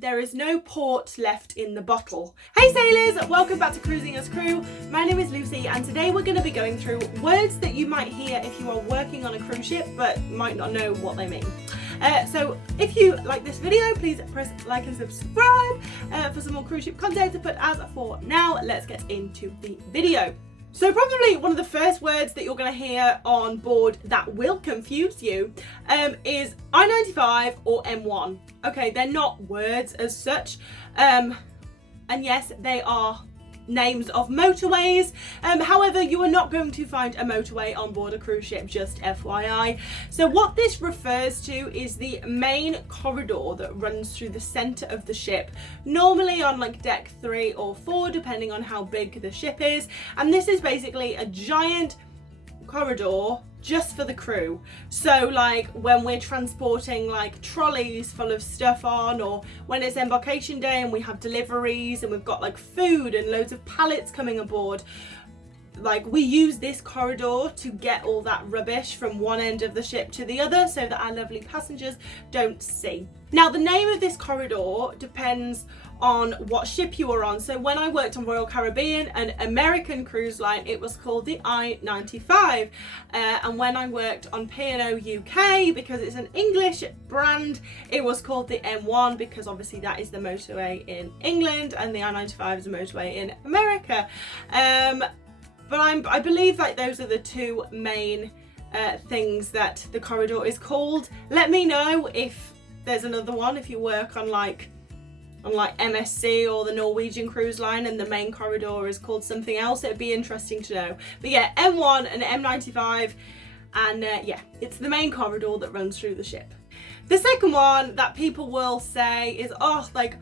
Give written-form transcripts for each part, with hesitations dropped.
there is no port left in the bottle. Hey sailors, welcome back to Cruising as Crew. My name is Lucy and today we're going to be going through words that you might hear if you are working on a cruise ship but might not know what they mean. So if you like this video, please press like and subscribe for some more cruise ship content. But as for now, let's get into the video. So probably one of the first words that you're going to hear on board that will confuse you is I-95 or M1. Okay, they're not words as such, and yes, they are names of motorways. However, you are not going to find a motorway on board a cruise ship, just FYI. So what this refers to is the main corridor that runs through the center of the ship, normally on like deck 3 or 4 depending on how big the ship is, and this is basically a giant corridor just for the crew. So like when we're transporting like trolleys full of stuff on, or when it's embarkation day and we have deliveries and we've got like food and loads of pallets coming aboard, like we use this corridor to get all that rubbish from one end of the ship to the other so that our lovely passengers don't see. Now the name of this corridor depends on what ship you are on. So when I worked on Royal Caribbean, an American cruise line, it was called the I-95, and when I worked on Pisano UK, because it's an English brand, it was called the M1 because obviously that is the motorway in England and the I-95 is a motorway in America. But I believe like those are the two main things that the corridor is called. Let me know if there's another one, if you work on like MSC or the Norwegian cruise line and the main corridor is called something else. It'd be interesting to know. But yeah, M1 and M95, and yeah, it's the main corridor that runs through the ship. The second one that people will say is, oh, like,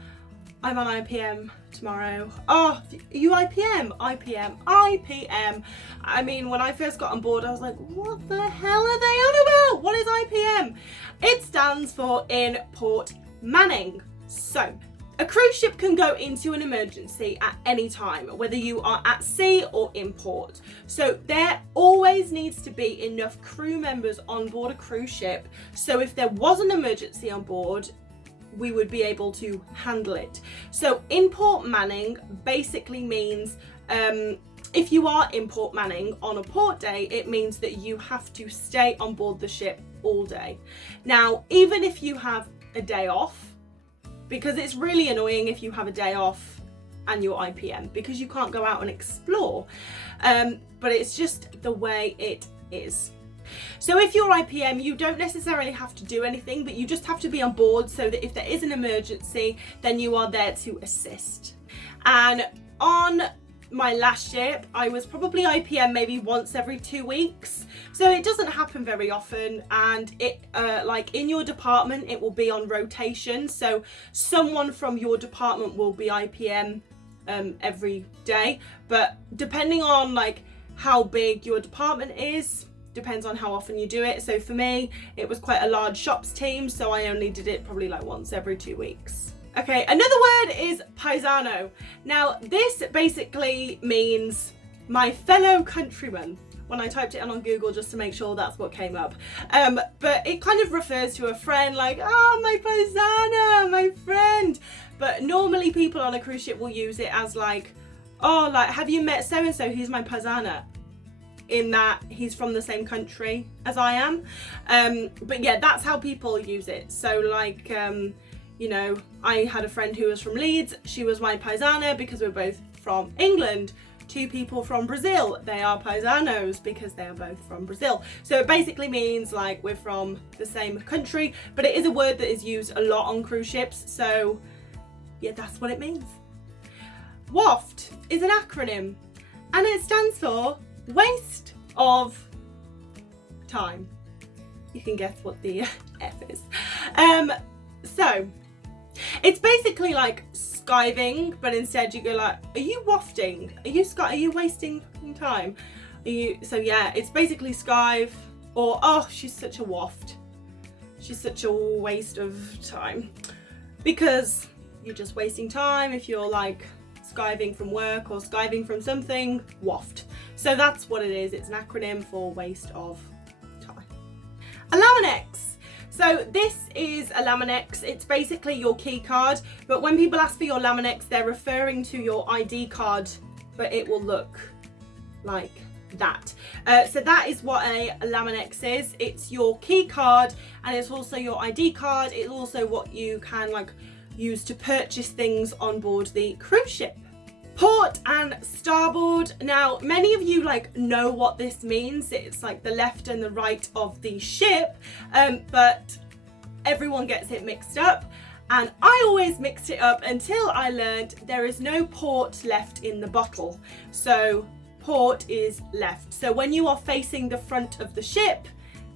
I'm on IPM tomorrow. Oh, are you IPM? IPM, IPM. I mean, when I first got on board, I was like, what the hell are they on about? What is IPM? It stands for in port manning. So, a cruise ship can go into an emergency at any time, whether you are at sea or in port. So there always needs to be enough crew members on board a cruise ship. So if there was an emergency on board, we would be able to handle it. So in port manning basically means if you are in port manning on a port day, it means that you have to stay on board the ship all day. Now, even if you have a day off, because it's really annoying if you have a day off and you're IPM because you can't go out and explore, but it's just the way it is. So if you're IPM, you don't necessarily have to do anything, but you just have to be on board so that if there is an emergency, then you are there to assist. And on my last ship, I was probably IPM maybe once every 2 weeks, so it doesn't happen very often, and it like in your department it will be on rotation, so someone from your department will be IPM every day, but depending on like how big your department is, depends on how often you do it. So for me, it was quite a large shops team, so I only did it probably like once every 2 weeks. Okay, another word is Pisano. Now, this basically means my fellow countrymen, when I typed it in on Google just to make sure that's what came up. But it kind of refers to a friend, like, oh, my Pisano, my friend. But normally people on a cruise ship will use it as like, oh, like, have you met so-and-so? He's my Pisano. In that he's from the same country as I am. But yeah, that's how people use it. So like, you know, I had a friend who was from Leeds. She was my Pisano because we're both from England. 2 people from Brazil, they are Paisanos because they are both from Brazil. So it basically means like we're from the same country, but it is a word that is used a lot on cruise ships. So yeah, that's what it means. WAFT is an acronym and it stands for waste of time. You can guess what the F is. So it's basically like skiving, but instead you go like, are you wafting? Are you wasting fucking time? So yeah, it's basically skive, or oh, she's such a waft. She's such a waste of time. Because you're just wasting time if you're like skiving from work or skiving from something, waft. So that's what it is. It's an acronym for waste of time. Alamanex. So this is a Laminex. It's basically your key card, but when people ask for your Laminex, they're referring to your ID card, but it will look like that. So that is what a Laminex is. It's your key card and it's also your ID card. It's also what you can like use to purchase things on board the cruise ship. Port and starboard. Now, many of you like know what this means. It's like the left and the right of the ship, but everyone gets it mixed up. And I always mixed it up until I learned there is no port left in the bottle. So port is left. So when you are facing the front of the ship,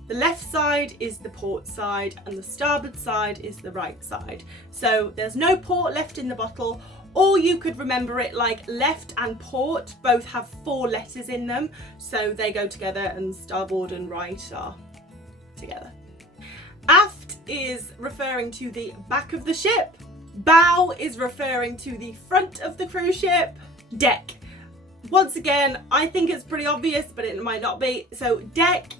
the left side is the port side and the starboard side is the right side. So there's no port left in the bottle. Or you could remember it like left and port both have 4 letters in them, so they go together, and starboard and right are together. Aft is referring to the back of the ship. Bow is referring to the front of the cruise ship. Deck. Once again, I think it's pretty obvious, but it might not be. So deck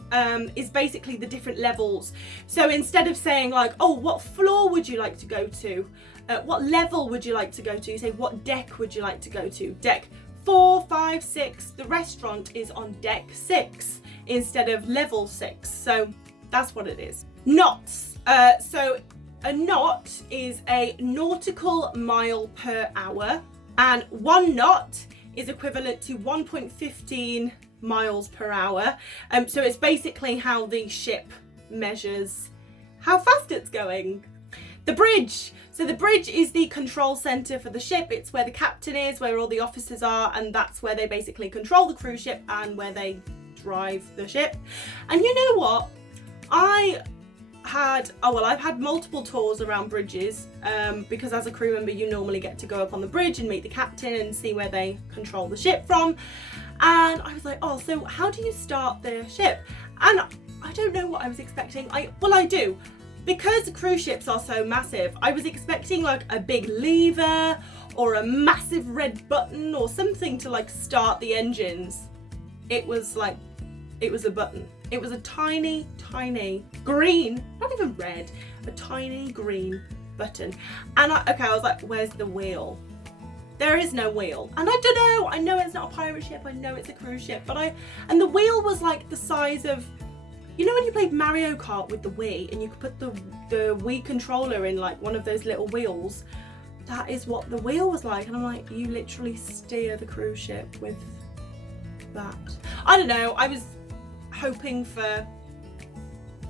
is basically the different levels. So instead of saying like, oh, what floor would you like to go to? What level would you like to go to? You say, what deck would you like to go to? Deck 4, 5, 6. The restaurant is on deck 6 instead of level 6. So that's what it is. Knots. So a knot is a nautical mile per hour, and 1 knot is equivalent to 1.15 miles per hour. So it's basically how the ship measures how fast it's going. The bridge. So the bridge is the control center for the ship. It's where the captain is, where all the officers are, and that's where they basically control the cruise ship and where they drive the ship. And you know what? I've had multiple tours around bridges because as a crew member you normally get to go up on the bridge and meet the captain and see where they control the ship from. And I was like, oh, so how do you start the ship? And I don't know what I was expecting. I do. Because cruise ships are so massive, I was expecting like a big lever or a massive red button or something to like start the engines. It was a button. It was a tiny, tiny green, not even red, a tiny green button. And I was like, where's the wheel? There is no wheel. And I don't know, I know it's not a pirate ship, I know it's a cruise ship, and the wheel was like the size of, you know when you played Mario Kart with the Wii and you could put the Wii controller in like one of those little wheels? That is what the wheel was like. And I'm like, you literally steer the cruise ship with that. I don't know, I was hoping for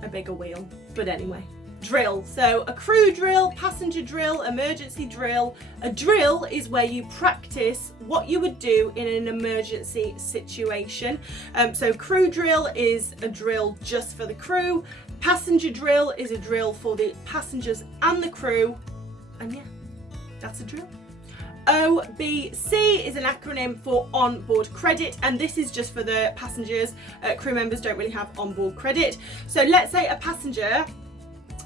a bigger wheel, but anyway. Drill. So a crew drill, passenger drill, emergency drill. A drill is where you practice what you would do in an emergency situation. So crew drill is a drill just for the crew. Passenger drill is a drill for the passengers and the crew. And yeah, that's a drill. OBC is an acronym for onboard credit, and this is just for the passengers. Crew members don't really have onboard credit. So let's say a passenger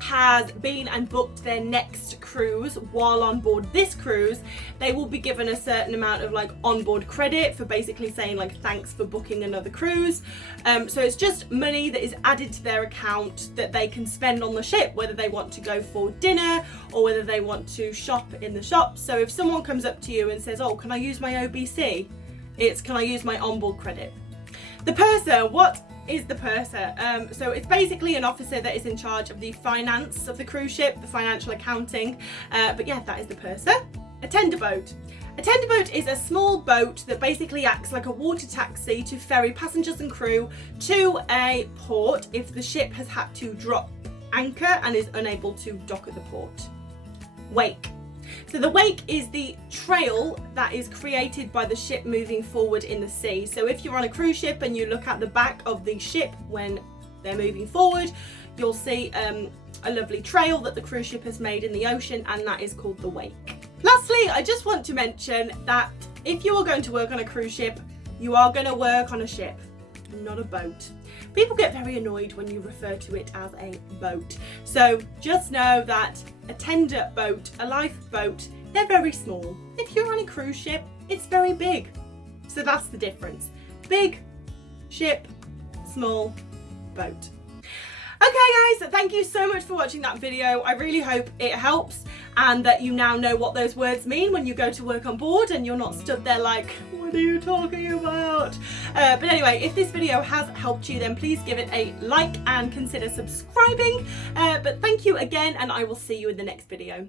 has been and booked their next cruise while on board this cruise, they will be given a certain amount of like onboard credit for basically saying like thanks for booking another cruise. So it's just money that is added to their account that they can spend on the ship, whether they want to go for dinner or whether they want to shop in the shops. So if someone comes up to you and says, oh, can I use my OBC? It's can I use my onboard credit? The purser, what is the purser? So it's basically an officer that is in charge of the finance of the cruise ship, the financial accounting, but yeah, that is the purser. A tender boat. A tender boat is a small boat that basically acts like a water taxi to ferry passengers and crew to a port if the ship has had to drop anchor and is unable to dock at the port. Wake. So the wake is the trail that is created by the ship moving forward in the sea. So if you're on a cruise ship and you look at the back of the ship when they're moving forward, you'll see a lovely trail that the cruise ship has made in the ocean, and that is called the wake. Lastly, I just want to mention that if you are going to work on a cruise ship, you are going to work on a ship, not a boat. People get very annoyed when you refer to it as a boat. So just know that a tender boat, a lifeboat, they're very small. If you're on a cruise ship, it's very big. So that's the difference. Big ship, small boat. Okay, Okay guys, thank you so much for watching that video. I really hope it helps and that you now know what those words mean when you go to work on board and you're not stood there like, what are you talking about? But anyway, if this video has helped you, then please give it a like and consider subscribing. But thank you again, and I will see you in the next video.